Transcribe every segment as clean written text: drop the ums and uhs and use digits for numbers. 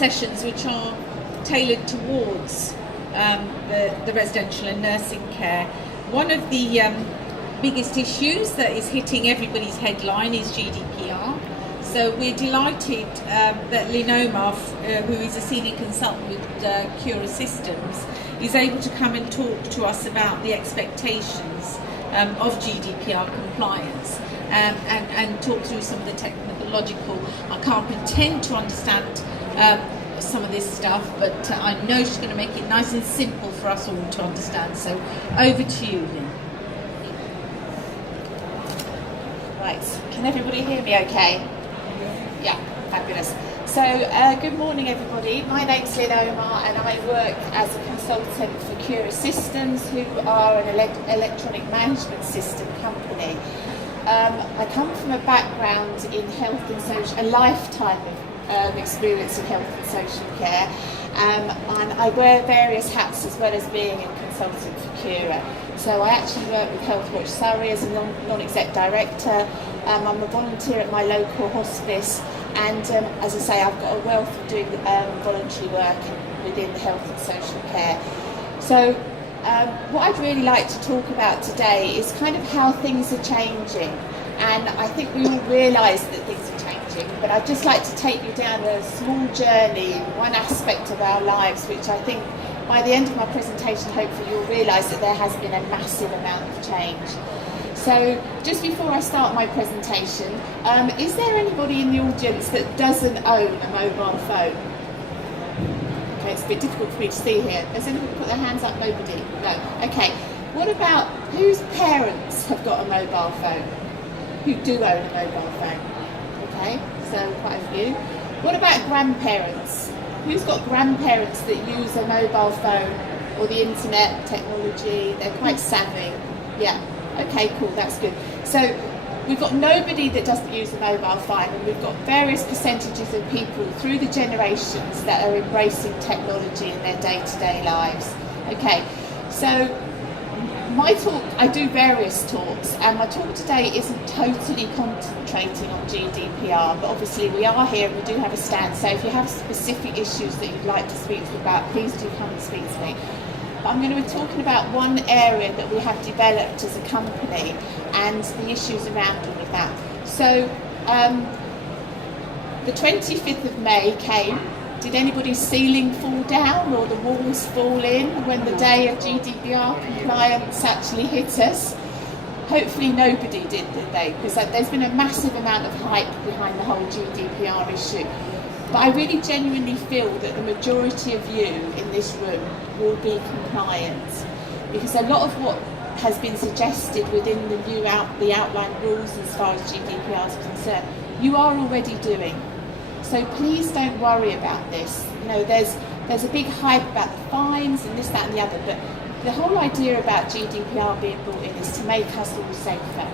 sessions which are tailored towards the residential and nursing care. One of the biggest issues that is hitting everybody's headline is GDPR. So we're delighted that Lynne Omar, who is a senior consultant with Cura Systems, is able to come and talk to us about the expectations of GDPR compliance and talk through some of the technological. I can't pretend to understand some of this stuff, but I know she's going to make it nice and simple for us all to understand. So over to you, Lynne. Right, can everybody hear me okay? Yeah, fabulous. So, good morning everybody. My name's Lynne Omar and I work as a consultant for Cura Systems, who are an electronic management system company. I come from a background in health and social, a lifetime of experience in health and social care, and I wear various hats as well as being a consultant for Cura. So I actually work with Health Watch Surrey as a non-exec director. I'm a volunteer at my local hospice, and as I say, I've got a wealth of doing voluntary work within health and social care. So what I'd really like to talk about today is kind of how things are changing, and I think we all realise that things are changing, but I'd just like to take you down a small journey in one aspect of our lives, which I think by the end of my presentation hopefully you'll realise that there has been a massive amount of change. So just before I start my presentation, is there anybody in the audience that doesn't own a mobile phone? Okay, it's a bit difficult for me to see here. Has anybody put their hands up? Nobody? No. Okay. What about whose parents have got a mobile phone? Who do own a mobile phone? Okay, so quite a few. What about grandparents? Who's got grandparents that use a mobile phone or the internet technology? They're quite savvy. Yeah. Okay, cool, that's good. So we've got nobody that doesn't use a mobile phone, and we've got various percentages of people through the generations that are embracing technology in their day-to-day lives. Okay, so my talk, I do various talks, and my talk today isn't totally concentrating on GDPR, but obviously we are here and we do have a stand, so if you have specific issues that you'd like to speak to me about, please do come and speak to me. But I'm going to be talking about one area that we have developed as a company and the issues around all of that. So the 25th of May came. Did anybody's ceiling fall down or the walls fall in when the day of GDPR compliance actually hit us? Hopefully nobody did they? Because there's been a massive amount of hype behind the whole GDPR issue. But I really genuinely feel that the majority of you in this room will be compliant, because a lot of what has been suggested within the outlined rules as far as GDPR is concerned, you are already doing. So please don't worry about this. You know, there's a big hype about the fines and this, that and the other, but the whole idea about GDPR being brought in is to make us all safer,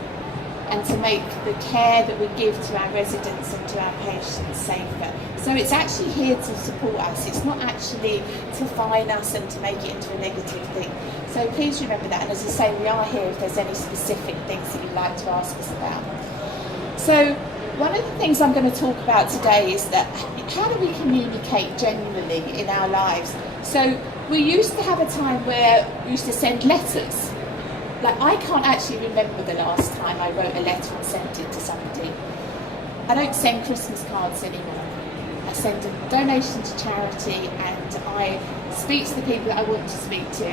and to make the care that we give to our residents and to our patients safer. So it's actually here to support us. It's not actually to fine us and to make it into a negative thing. So please remember that. And as I say, we are here if there's any specific things that you'd like to ask us about. So one of the things I'm going to talk about today is that how do we communicate genuinely in our lives? So we used to have a time where we used to send letters. Like, I can't actually remember the last time I wrote a letter and sent it to somebody. I don't send Christmas cards anymore. I send a donation to charity and I speak to the people that I want to speak to.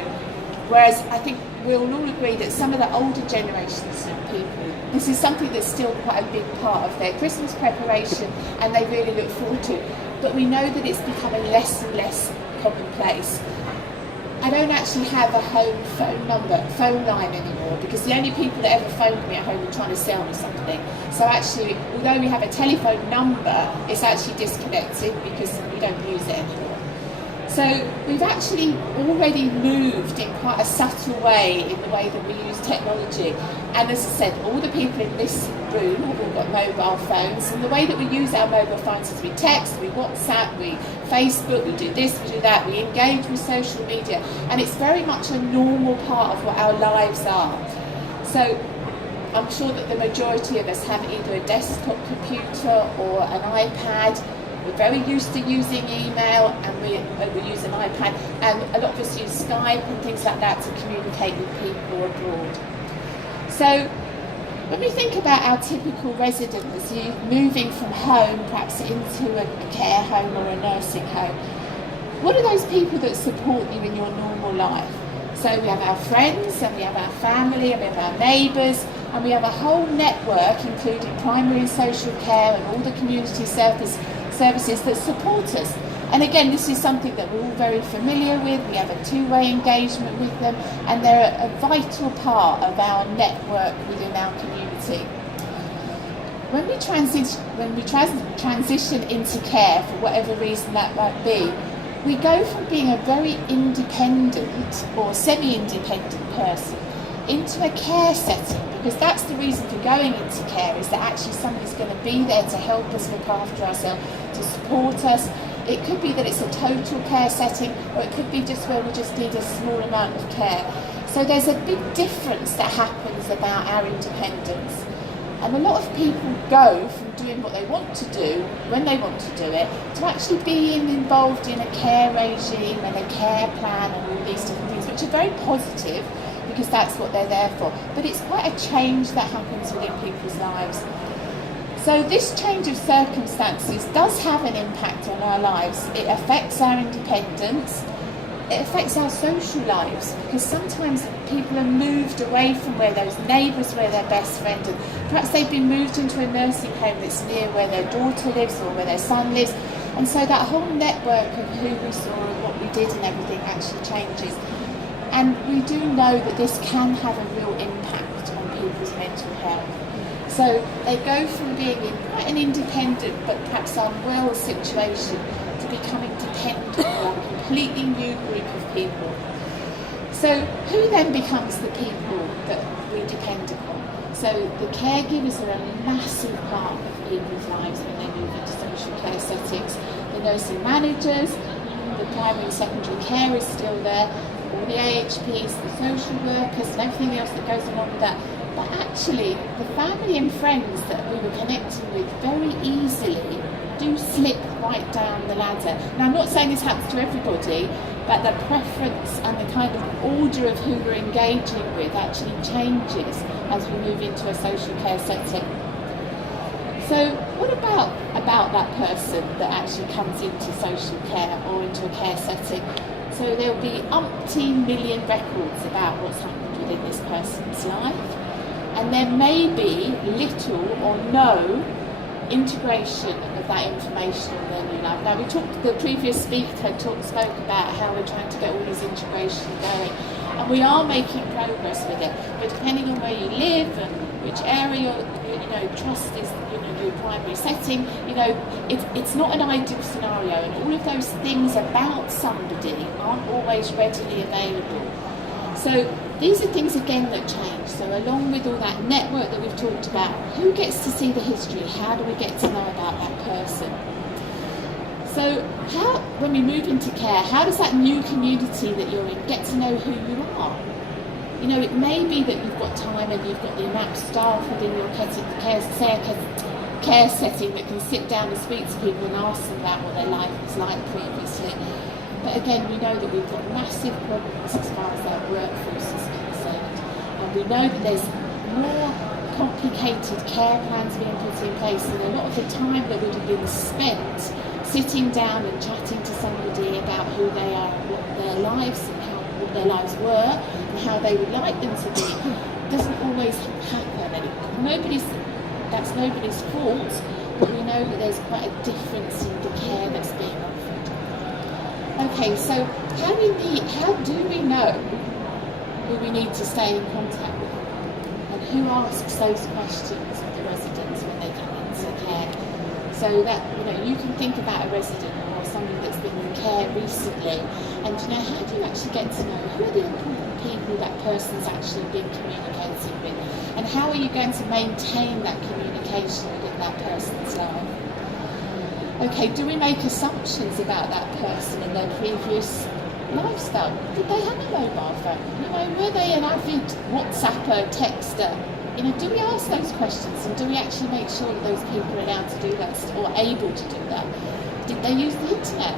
Whereas I think we'll all agree that some of the older generations of people, this is something that's still quite a big part of their Christmas preparation and they really look forward to. But we know that it's becoming less and less commonplace. I don't actually have a home phone line anymore, because the only people that ever phoned me at home were trying to sell me something. So actually, although we have a telephone number, it's actually disconnected because we don't use it anymore. So we've actually already moved in quite a subtle way in the way that we use technology. And as I said, all the people in this room have all got mobile phones, and the way that we use our mobile phones is we text, we WhatsApp, we Facebook, we do this, we do that, we engage with social media, and it's very much a normal part of what our lives are. So I'm sure that the majority of us have either a desktop computer or an iPad. We're very used to using email, and we use an iPad, and a lot of us use Skype and things like that to communicate with people abroad. So when we think about our typical resident as you moving from home perhaps into a care home or a nursing home, what are those people that support you in your normal life? So we have our friends, and we have our family, and we have our neighbours, and we have a whole network including primary and social care and all the community services that support us. And again, this is something that we're all very familiar with. We have a two-way engagement with them, and they're a vital part of our network within our community. When we transition into care, for whatever reason that might be, we go from being a very independent or semi-independent person into a care setting, because that's the reason for going into care, is that actually somebody's going to be there to help us look after ourselves, to support us. It could be that it's a total care setting, or it could be just where we just need a small amount of care. So there's a big difference that happens about our independence. And a lot of people go from doing what they want to do, when they want to do it, to actually being involved in a care regime and a care plan and all these different things, which are very positive, because that's what they're there for. But it's quite a change that happens within people's lives. So this change of circumstances does have an impact on our lives. It affects our independence. It affects our social lives, because sometimes people are moved away from where those neighbours were their best friend, and perhaps they've been moved into a nursing home that's near where their daughter lives or where their son lives, and so that whole network of who we saw and what we did and everything actually changes. And we do know that this can have a real impact on people's mental health. So they go from being in quite an independent but perhaps unwell situation to becoming dependent on a completely new group of people. So who then becomes the people that we depend upon? So the caregivers are a massive part of people's lives when they move into social care settings. The nursing managers, the primary and secondary care is still there, all the AHPs, the social workers and everything else that goes along with that. But actually, the family and friends that we were connecting with very easily do slip right down the ladder. Now, I'm not saying this happens to everybody, but the preference and the kind of order of who we're engaging with actually changes as we move into a social care setting. So what about that person that actually comes into social care or into a care setting? So there'll be umpteen million records about what's happened within this person's life, and there may be little or no integration of that information in their new life. Now, the previous speaker spoke about how we're trying to get all this integration going, and we are making progress with it, but depending on where you live and which area trust is your primary setting, it's not an ideal scenario, and all of those things about somebody aren't always readily available. So these are things again that change. So along with all that network that we've talked about, who gets to see the history? How do we get to know about that person? So when we move into care, how does that new community that you're in get to know who you are? It may be that you've got time and you've got the amount of staff within your care setting that can sit down and speak to people and ask them about what their life was like previously. But again, we know that we've got massive problems as far as our workforce is concerned. And we know that there's more complicated care plans being put in place, and a lot of the time that would have been spent sitting down and chatting to somebody about who they are, what their lives their lives were and how they would like them to be, doesn't always happen. And that's nobody's fault, but we know that there's quite a difference in the care that's being offered. Okay, so how do we know who we need to stay in contact with, and who asks those questions of the residents when they come into care? So that you can think about a resident or somebody that's been in care recently, and how do you actually get to know who are the important people that person's actually been communicating with, and how are you going to maintain that communication within that person's life? Okay, do we make assumptions about that person and their previous lifestyle? Did they have a mobile phone? Were they an avid WhatsApper, texter? Do we ask those questions, and do we actually make sure that those people are allowed to do that or able to do that? Did they use the internet?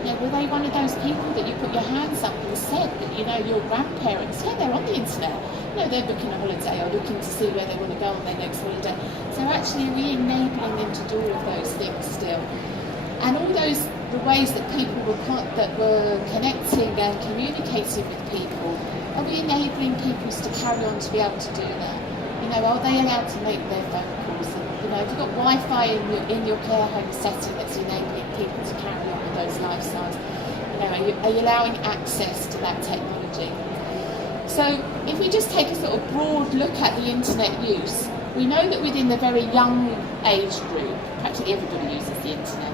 You know, were they one of those people that you put your hands up and said that, you know, your grandparents, yeah, they're on the internet. You know, they're booking a holiday or looking to see where they want to go on their next holiday. So actually, we're enabling them to do all of those things still. And all those, the ways that people were connecting and communicating with people, are we enabling people to carry on to be able to do that? You know, are they allowed to make their phone calls? And, you know, if you've got Wi-Fi in your care home setting that's enabling people to carry on with those lifestyles, you know, are you allowing access to that technology? So if we just take a sort of broad look at the internet use, we know that within the very young age group, practically everybody uses the internet.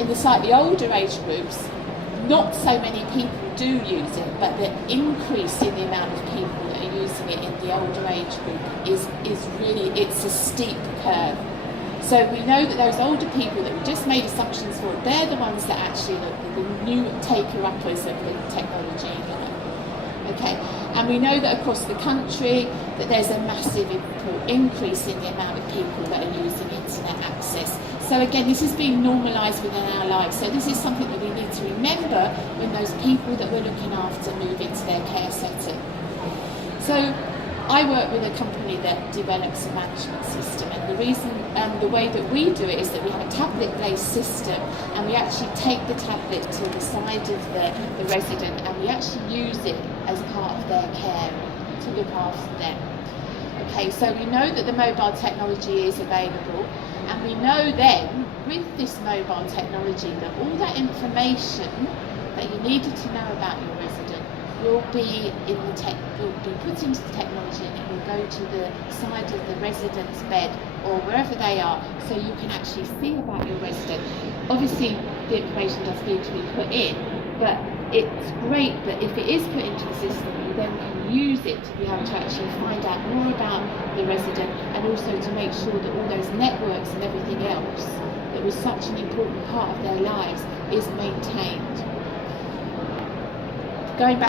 In the slightly older age groups, not so many people do use it, but the increase in the amount of people that are using it in the older age group is really, it's a steep curve. So we know that those older people that we just made assumptions for, they're the ones that actually are the new taker-uppers of the technology. You know? Okay, and we know that across the country that there's a massive increase in the amount of people that are using internet access. So again, this is being normalised within our lives. So this is something that we need to remember when those people that we're looking after move into their care setting. So I work with a company that develops a management system, and the reason the way that we do it is that we have a tablet-based system, and we actually take the tablet to the side of the resident, and we actually use it as part of their care to look after them. Okay, so we know that the mobile technology is available, and we know then with this mobile technology that all that information that you needed to know about your resident will be will be put into the technology, and it will go to the side of the resident's bed or wherever they are, so you can actually see about your resident. Obviously the information does need to be put in, but it's great that if it is put into the system, you then can use it to be able to actually find out more about the resident, and also to make sure that all those networks and everything else that was such an important part of their lives is maintained. Going back